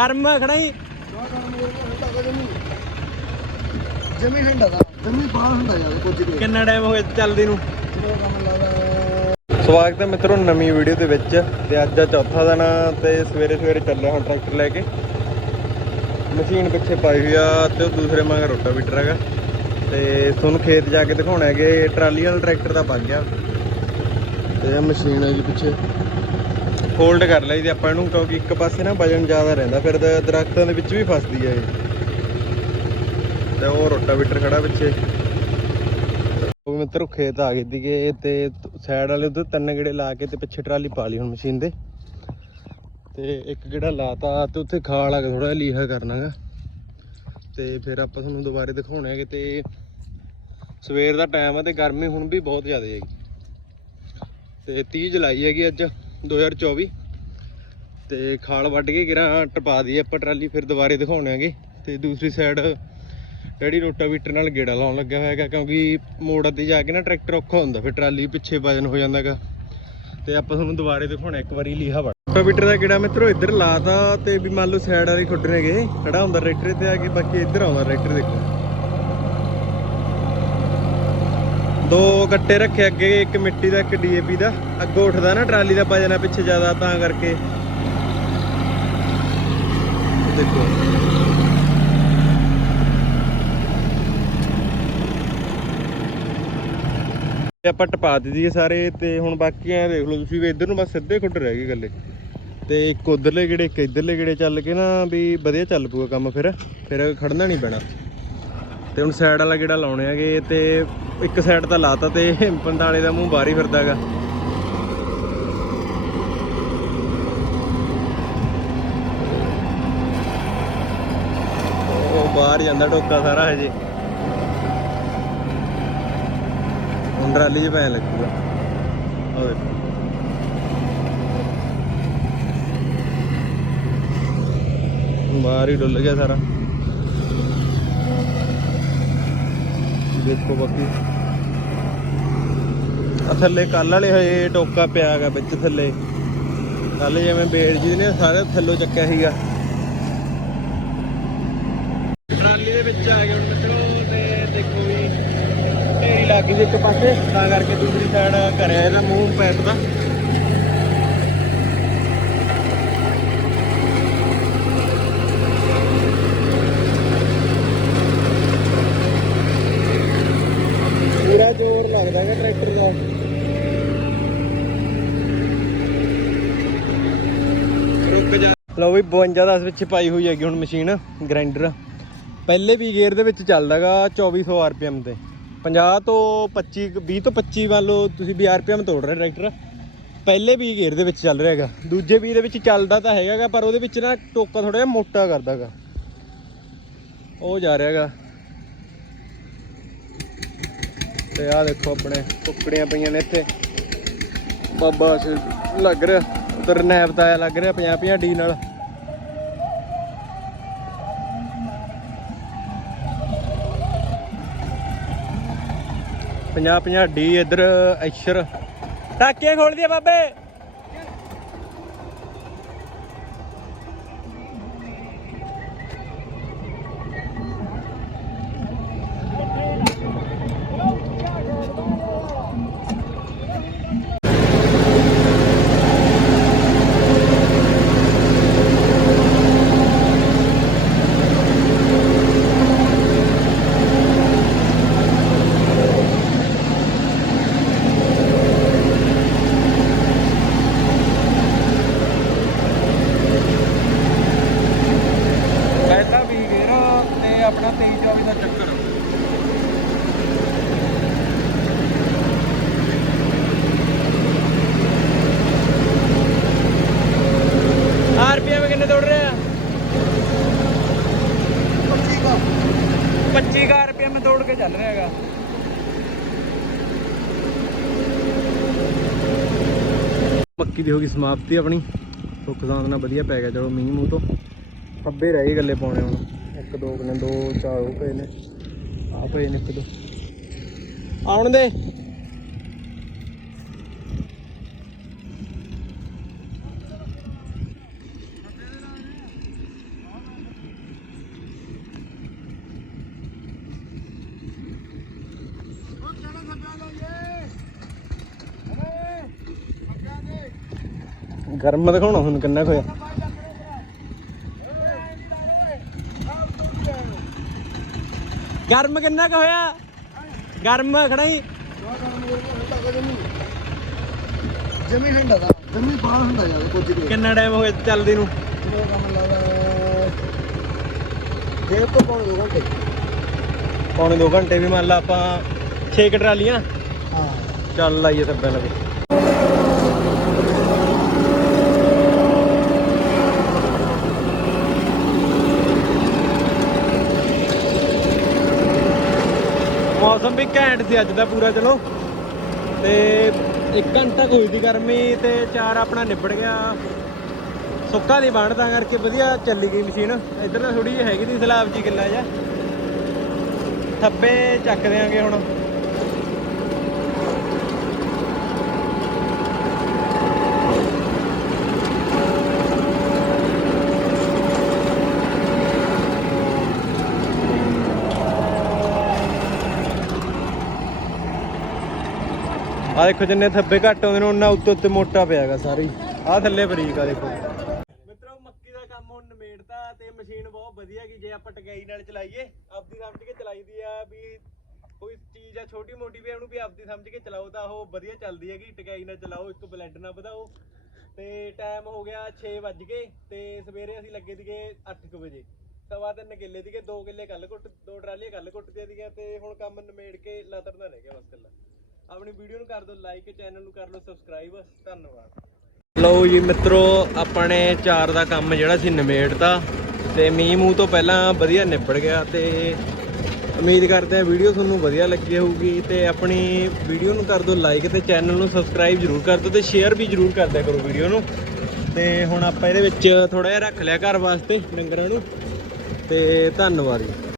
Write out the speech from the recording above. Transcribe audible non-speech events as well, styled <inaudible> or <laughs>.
ਗਰਮ ਖੜਾ ਹੀ ਜਮੀ ਹੰਡਾ ਦਾ ਜਮੀ ਬਾਹਰ ਹੁੰਦਾ ਯਾਰ ਕੁਝ ਵੀ। ਕਿੰਨਾ ਟਾਈਮ ਹੋ ਗਿਆ ਚੱਲਦੀ ਨੂੰ? ਸਵਾਗਤ ਹੈ ਮਿੱਤਰੋ ਨਵੀਂ ਵੀਡੀਓ ਦੇ ਵਿੱਚ ਤੇ ਅੱਜ ਆ ਚੌਥਾ ਦਿਨ ਤੇ ਸਵੇਰੇ ਸਵੇਰੇ ਚੱਲਿਆ ਹੁਣ ਟਰੈਕਟਰ ਲੈ ਕੇ। ਮਸ਼ੀਨ ਪਿੱਛੇ ਪਾਈ ਹੋਈ ਆ ਤੇ ਉਹ ਦੂਸਰੇ ਮਗਰ ਰੋਟਾਵੀਟਰ ਹੈਗਾ। ਤੇ ਤੁਹਾਨੂੰ ਖੇਤ ਜਾ ਕੇ ਦਿਖਾਉਣਾ ਹੈ ਕਿ ਟਰਾਲੀ ਵਾਲਾ ਟਰੈਕਟਰ ਤਾਂ ਪੱਕ ਗਿਆ। ਤੇ ਇਹ ਮਸ਼ੀਨ ਹੈ ਜੀ ਪਿੱਛੇ। ਫੋਲਡ ਕਰ ਲਈ ਤੇ ਆਪਾਂ ਇਹਨੂੰ, ਕਿਉਂਕਿ ਇੱਕ ਪਾਸੇ ਨਾ ਵਜਨ ਜ਼ਿਆਦਾ ਰਹਿੰਦਾ, ਫਿਰ ਦ- ਦਰਖਤਾਂ ਦੇ ਵਿੱਚ ਵੀ ਫਸਦੀ ਹੈ ਇਹ। ਤੇ ਉਹ ਰੋਟਾਵੀਟਰ ਖੜਾ ਪਿੱਛੇ। ਉਹ ਮਿੱਤਰੋ ਖੇਤ ਆ ਗਏ ਸੀਗੇ ਤੇ ਸਾਈਡ ਵਾਲੇ ਉਧਰ ਤਿੰਨ ਗੇੜੇ ਲਾ ਕੇ ਤੇ ਪਿੱਛੇ ਟਰਾਲੀ ਪਾ ਲਈ ਹੁਣ ਮਸ਼ੀਨ ਦੇ ਤੇ ਇੱਕ ਗੇੜਾ ਲਾਤਾ ਤੇ ਉੱਥੇ ਖਾਲ ਆ ਕੇ ਥੋੜਾ ਲੀਹਾ ਕਰਨਾਗਾ। ਤੇ ਫਿਰ ਆਪਾਂ ਤੁਹਾਨੂੰ ਦੁਬਾਰੇ ਦਿਖਾਉਣੇ ਹੈਗੇ ਕਿ ਤੇ ਸਵੇਰ ਦਾ ਟਾਈਮ ਹੈ ਤੇ ਗਰਮੀ ਹੁਣ ਵੀ ਬਹੁਤ ਜ਼ਿਆਦਾ ਹੈਗੀ। ਤੇ 30 ਜੁਲਾਈ ਹੈਗੀ ਅੱਜ। 2024 ਤੇ ਖਾਲ ਵੱਢ ਕੇ ਗਿਰਾਂ, ਟਪਾ ਦਈਏ ਆਪਾਂ ਟਰਾਲੀ, ਫਿਰ ਦੁਬਾਰੇ ਦਿਖਾਉਣੇ ਹੈਗੇ ਤੇ ਦੂਸਰੀ ਸਾਈਡ ਡੈਡੀ ਰੋਟਾਵੀਟਰ ਨਾਲ ਗੇੜਾ ਲਾਉਣ ਲੱਗਾ ਹੋਇਆ ਕਿਉਂਕਿ ਮੋੜ ਤੇ ਜਾ ਕੇ ਨਾ ਟਰੈਕਟਰ ਔਖਾ ਹੁੰਦਾ, ਫਿਰ ਟਰਾਲੀ ਪਿੱਛੇ ਵਜਨ ਹੋ ਜਾਂਦਾਗਾ ਤੇ ਆਪਾਂ ਤੁਹਾਨੂੰ ਦੁਬਾਰੇ ਦਿਖਾਉਣਾ, ਇੱਕ ਵਾਰੀ ਲੀਹਾ ਵੜ ਰੋਟਾਵੀਟਰ ਦਾ ਗੇੜਾ ਮਿੱਤਰੋ ਇੱਧਰ ਲਾਤਾ, ਤੇ ਵੀ ਮੰਨ ਲਓ ਸਾਈਡ ਵਾਲੇ ਖੁੱਡ ਗਏ ਖੜਾ ਹੁੰਦਾ ਟਰੈਕਟਰ ਤੇ ਆ ਕੇ, ਬਾਕੀ ਇੱਧਰ ਆਉਂਦਾ ਟਰੈਕਟਰ ਦੇਖੋ। ਦੋ ਗੱਟੇ ਰੱਖੇ ਅੱਗੇ, ਇੱਕ ਮਿੱਟੀ ਦਾ, ਇੱਕ ਡੀਏਪੀ ਦਾ। ਅੱਗੋਂ ਉੱਠਦਾ ਨਾ ਟਰਾਲੀ ਦਾ ਵਜਨ ਆ ਪਿੱਛੇ ਜ਼ਿਆਦਾ, ਤਾਂ ਕਰਕੇ। ਦੇਖੋ। ਆਪਾਂ ਟਪਾ ਦਿੱਤੀ ਸਾਰੇ, ਤੇ ਹੁਣ ਬਾਕੀ ਐ ਦੇਖ ਲਓ ਤੁਸੀਂ ਵੀ ਇੱਧਰ ਨੂੰ ਬਸ ਸਿੱਧੇ ਖੁੱਡ ਰਹਿ ਗਏ ਗੱਲੇ ਤੇ ਇੱਕ ਉਧਰਲੇ ਗੇੜੇ, ਇੱਕ ਇੱਧਰਲੇ ਗੇੜੇ ਚੱਲ ਕੇ ਨਾ ਵੀ ਵਧੀਆ ਚੱਲ ਪੂਗਾ ਕੰਮ ਫਿਰ। ਫਿਰ ਖੜਨਾ ਨਹੀਂ ਪੈਣਾ। ਤੇ ਹੁਣ ਸਾਈਡ ਵਾਲਾ ਗੇੜਾ ਲਾਉਣੇ ਆਗੇ ਤੇ ਇੱਕ ਸਾਈਡ ਤਾਂ ਲਾਤਾ ਤੇ <laughs> ਪੰਦਾਲੇ ਦਾ ਮੂੰਹ ਬਾਹਰ ਹੀ ਫਿਰਦਾਗਾ ਉਹ ਬਾਹਰ ਜਾਂਦਾ ਟੋਕਾ ਸਾਰਾ ਹਜੇ। ਹੁਣ ਟਰਾਲੀ 'ਚ ਪੈਣ ਲੱਗੂਗਾ। ਉਹ ਦੇਖੋ ਬਾਹਰ ਹੀ ਡੁੱਲ ਗਿਆ ਸਾਰਾ। ਦੇਖੋ ਬਾਕੀ। ਆ ਥੱਲੇ ਕੱਲ ਵਾਲੇ ਹਜੇ ਟੋਕਾ ਪਿਆ ਹੈਗਾ ਵਿੱਚ ਥੱਲੇ। ਕੱਲ ਜਿਵੇਂ ਬੇੜ ਜੀ ਨੇ ਸਾਰੇ ਥੱਲੋਂ ਚੱਕਿਆ ਸੀਗਾ। ਟਰਾਲੀ ਦੇ ਵਿੱਚ ਆ ਗਏ ਹੁਣ ਮਿੱਤਰੋ ਤੇ ਦੇਖੋ ਵੀ ਢੇਰੀ ਲੱਗ ਗਈ ਇੱਕ ਪਾਸੇ, ਤਾਂ ਕਰਕੇ ਦੂਸਰੀ ਸਾਈਡ ਕਰਿਆ ਇਹਦਾ ਮੂੰਹ ਪੈਟ ਦਾ ਪੂਰਾ ਜ਼ੋਰ ਲੱਗਦਾ ਹੈ ਟਰੈਕਟਰ ਦਾ ਰੁਕ ਜਾ ਲਓ ਵੀ 52 10 ਵਿੱਚ ਪਾਈ ਹੋਈ ਹੈਗੀ ਹੁਣ ਮਸ਼ੀਨ ਗ੍ਰਾਈਂਡਰ ਪਹਿਲੇ ਵੀ ਗੇਅਰ ਦੇ ਵਿੱਚ ਚੱਲਦਾਗਾ 2400 ਆਰਪੀਐਮ ਤੇ। 50 ਤੋਂ 25 20 ਤੋਂ 25 ਮੰਨ ਲਓ ਤੁਸੀਂ ਵੀ ਆਰਪੀਐਮ ਤੋੜ ਰਹੇ ਟਰੈਕਟਰ ਪਹਿਲੇ ਵੀ ਗੇਅਰ ਦੇ ਵਿੱਚ ਚੱਲ ਰਿਹਾ ਹੈਗਾ। ਦੂਜੇ ਵੀ ਦੇ ਵਿੱਚ ਚੱਲਦਾ ਤਾਂ ਹੈਗਾਗਾ, ਪਰ ਉਹਦੇ ਵਿੱਚ ਨਾ ਟੋਕਾ ਥੋੜਾ ਜਿਹਾ ਮੋਟਾ ਕਰਦਾਗਾ। ਉਹ ਜਾ ਰਿਹਾ ਹੈਗਾ। ਤੇ ਆਹ ਦੇਖੋ ਆਪਣੇ ਕੁੱਕੜੀਆਂ ਪਈਆਂ ਨੇ ਇੱਥੇ। ਬਾਬਾ, ਲੱਗ ਰਿਹਾ। ਉਧਰ ਨੈਬ ਤਾਂ ਲੱਗ ਰਿਹਾ 50 50 ਡੀ ਨਾਲ। ਪੰਜਾਹ ਪੰਜਾਹ ਡੀ ਇੱਧਰ ਐਸ਼ਰ ਟਾਕੀਆਂ ਖੋਲ ਦਿਆ ਬਾਬੇ ਪਹਿਲਾ ਵੀ ਗੇਰ ਤੇ ਆਪਣਾ 23 24 ਦਾ ਚੱਕਰ ਆਰਪੀਐਮ ਕਿੰਨੇ ਦੌੜ ਰਿਹਾ 25 ਦਾ 25 ਦਾ ਆਰਪੀਐਮ ਕੇ ਚੱਲ ਰਿਹਾ ਹੈਗਾ। ਮੱਕੀ ਦੀ ਹੋ ਗਈ ਸਮਾਪਤੀ ਆਪਣੀ। ਸੁੱਖ ਸਾਂਦ ਨਾਲ ਵਧੀਆ ਪੈ ਗਿਆ, ਚਲੋ ਮੀਂਹ ਮੂੰਹ ਤੋਂ। ਖੱਬੇ ਰਹਿ ਗਏ ਗੱਲੇ ਪਾਉਣੇ ਹੁਣ। ਇੱਕ, ਦੋ ਨੇ ਦੋ, ਚਾਰ ਉਹ ਪਏ ਨੇ। ਆ ਪਏ ਨੇ ਇੱਕ, ਦੋ। ਆਉਣ ਦੇ। ਗਰਮ ਦਿਖਾਉਣਾ ਤੁਹਾਨੂੰ ਕਿੰਨਾ ਹੋਇਆ ਗਰਮ ਕਿੰਨਾ ਕੁ ਹੋਇਆ? ਗਰਮ ਖੜਾ ਹੀ। ਜਮੀ ਠੰਡਾ ਦਾ ਜਮੀ ਬਾਹਰ ਹੁੰਦਾ ਯਾਰ ਕੁਝ ਦੇ ਕਿੰਨਾ ਟਾਈਮ ਹੋ ਗਿਆ ਚੱਲਦੀ ਨੂੰ? ਡੇਢ ਤੋਂ ਪੌਣੇ ਦੋ ਘੰਟੇ। ਪੌਣੇ 2 ਘੰਟੇ ਵੀ ਮੰਨ ਲਾ ਆਪਾਂ 6 ਟਰਾਲੀਆਂ। ਹਾਂ। ਚੱਲ ਲਾਈਏ ਤਾਂ ਬਿਲ ਵੀ ਘੈਂਟ ਸੀ ਅੱਜ ਦਾ ਪੂਰਾ, ਚਲੋ। ਤੇ 1 ਘੰਟਾ ਹੋਈ ਦੀ ਗਰਮੀ ਤੇ ਚਾਰ ਆਪਣਾ ਨਿਬੜ ਗਿਆ। ਸੁੱਕਾ ਨਹੀਂ ਤਾਂ ਕਰਕੇ ਵਧੀਆ ਚੱਲੀ ਗਈ ਮਸ਼ੀਨ। ਇੱਧਰ ਤਾਂ ਥੋੜੀ ਜਿਹੀ ਹੈਗੀ ਦੀ ਸਲਾਬ ਜੀ ਕਿੱਲਾ ਜਾ ਥੱਬੇ ਚੱਕ ਦਿਆਂਗੇ ਹੁਣ। ਆ ਦੇਖੋ ਜਿੰਨੇ ਥੱਬੇ ਘੱਟ ਆਉਂਦੇ ਨੇ, ਉਹਨਾਂ ਉੱਤੇ ਉੱਤੇ ਮੋਟਾ ਪਿਆਗਾ ਸਾਰੀ। ਆ ਥੱਲੇ ਬਰੀਕ ਆ ਦੇਖੋ। ਮਿੱਤਰੋ, ਮੱਕੀ ਦਾ ਕੰਮ ਹੁਣ ਨਿਮੇੜਤਾ ਤੇ ਮਸ਼ੀਨ ਬਹੁਤ ਵਧੀਆ ਗਈ ਜੇ ਆਪਾਂ ਟਕਾਈ ਨਾਲ ਚਲਾਈਏ, ਆਪਦੀ ਸਮਝ ਕੇ ਚਲਾਈਦੀ ਆ ਵੀ ਕੋਈ ਚੀਜ਼ ਆ ਛੋਟੀ ਮੋਟੀ ਵੀ ਉਹਨੂੰ ਵੀ ਆਪਦੀ ਸਮਝ ਕੇ ਚਲਾਓ ਤਾਂ ਉਹ ਵਧੀਆ ਚੱਲਦੀ ਹੈਗੀ। ਟਕਾਈ ਨਾਲ ਚਲਾਓ, ਇੱਕ ਬਲੈਂਡ ਨਾ ਵਧਾਓ। ਤੇ ਟਾਈਮ ਹੋ ਗਿਆ 6 ਵੱਜ ਗਏ ਤੇ ਸਵੇਰੇ ਅਸੀਂ ਲੱਗੇ ਸੀਗੇ 8 ਵਜੇ। ਸਵਾ ਤਿੰਨ ਕਿੱਲੇ ਸੀਗੇ, ਦੋ ਕਿੱਲੇ ਕੱਲ ਕੁੱਟ, ਦੋ ਟਰਾਲੀਆਂ ਕੱਲ ਕੁੱਟਦੀਆਂ ਸੀਗੀਆਂ ਤੇ ਹੁਣ ਕੰਮ ਨਿਮੇੜ ਕੇ ਲਾਤਰ ਦਾ ਰਹਿ ਗਿਆ ਬਸ ਕੱਲਾ ਆਪਣੀ ਵੀਡੀਓ ਨੂੰ ਕਰ ਦਿਓ ਲਾਈਕ ਚੈਨਲ ਨੂੰ ਕਰ ਲਓ ਸਬਸਕ੍ਰਾਈਬ ਧੰਨਵਾਦ। ਲਓ ਜੀ ਮਿੱਤਰੋ, ਆਪਣੇ ਚਾਰ ਦਾ ਕੰਮ ਜਿਹੜਾ ਸੀ ਨਿਮੇੜਤਾ ਤੇ ਮੀਂਹ ਮੂੰਹ ਤੋਂ ਪਹਿਲਾਂ ਵਧੀਆ ਨਿਬੜ ਗਿਆ ਤੇ ਉਮੀਦ ਕਰਦੇ ਆ ਵੀਡੀਓ ਤੁਹਾਨੂੰ ਵਧੀਆ ਲੱਗੀ ਹੋਊਗੀ ਤੇ ਆਪਣੀ ਵੀਡੀਓ ਨੂੰ ਕਰ ਦਿਓ ਲਾਈਕ ਤੇ ਚੈਨਲ ਨੂੰ ਸਬਸਕ੍ਰਾਈਬ ਜਰੂਰ ਕਰ ਦਿਓ ਤੇ ਸ਼ੇਅਰ ਵੀ ਜਰੂਰ ਕਰ ਦਿਆ ਕਰੋ ਵੀਡੀਓ ਨੂੰ। ਤੇ ਹੁਣ ਆਪਾਂ ਇਹਦੇ ਵਿੱਚ ਥੋੜਾ ਜਿਹਾ ਰੱਖ ਲਿਆ ਘਰ ਵਾਸਤੇ ਡੰਗਰਾਂ ਨੂੰ। ਤੇ ਧੰਨਵਾਦ ਜੀ।